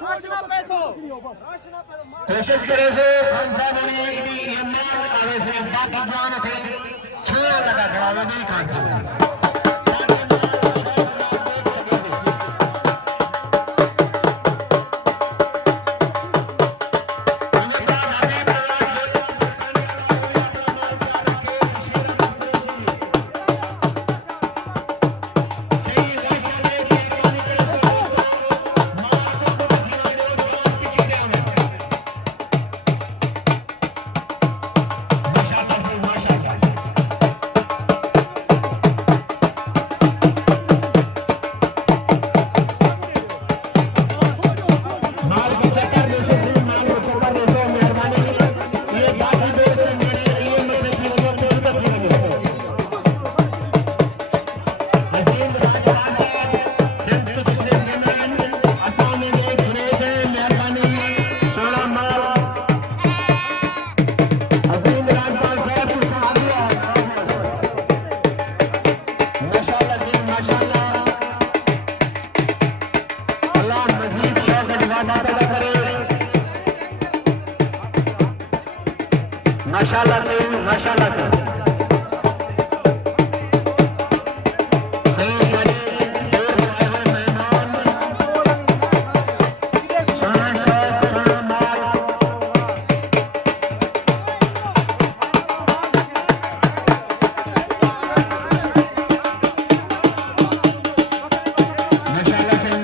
कोशिश करे सो हम साहब ने इदी ईमान आवे से बाकी जान थे छाया लगा करावे नहीं खाते माशाल्लाह से माशाल्लाह से सही सारे दूर आए हुए मेहमान शान शौक शान माल माशाल्लाह से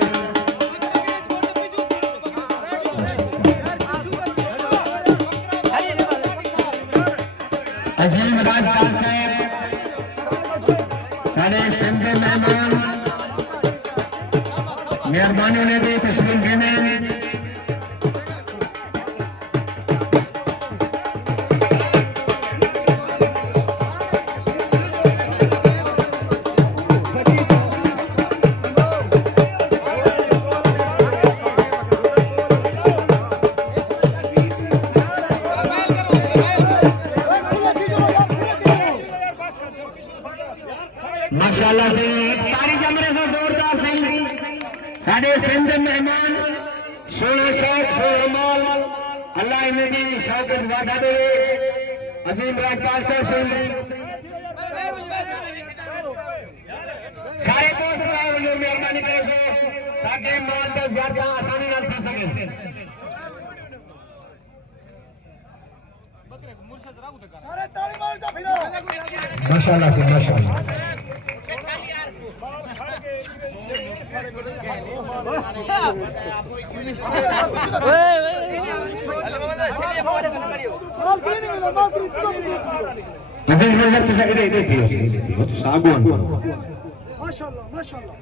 अजीम राजपाल साहब सारे सिंध के मेहमान मेहरबानी ने भी तस्लीम देने माशाल्लाह से एक तारीख जमरे से जोरदार से साढ़े सिंध मेहमान सोना शौक सोना माल अल्लाह इन्हें भी शौकत वादा दे अजीम राजपाल साहब से सारे दोस्त जो मेहरबानी करे सो ताकि माल का ज्यादा आसानी नाल थी सके माशाल्लाह से माशाल्लाह Azeem हर वक्त से इधर थी वो तो सागवान माशाल्लाह माशाल्लाह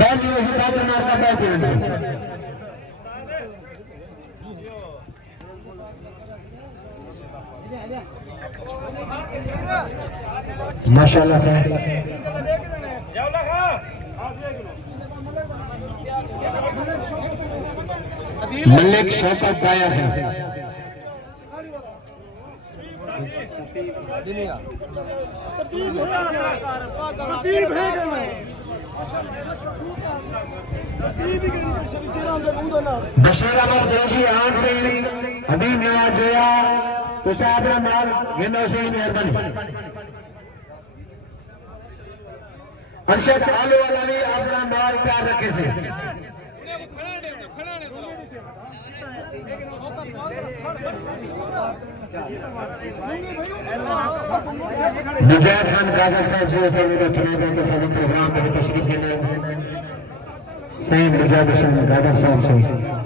बैल जो है काबू मार का बैल माशाल्लाह से मलिक शौकत दाया से बशीर अहमद दोषी आन से हबीब नवाज जोया तो साहब माल गेंदों से मेहरबानी अरशद आलू वाला ने अपना माल तैयार रखे से मुजाहिद खान काजल साहब से सर मेरा चुनाव के सभी प्रोग्राम में तशरीफ लेने सही मुजाहिद खान काजल साहब से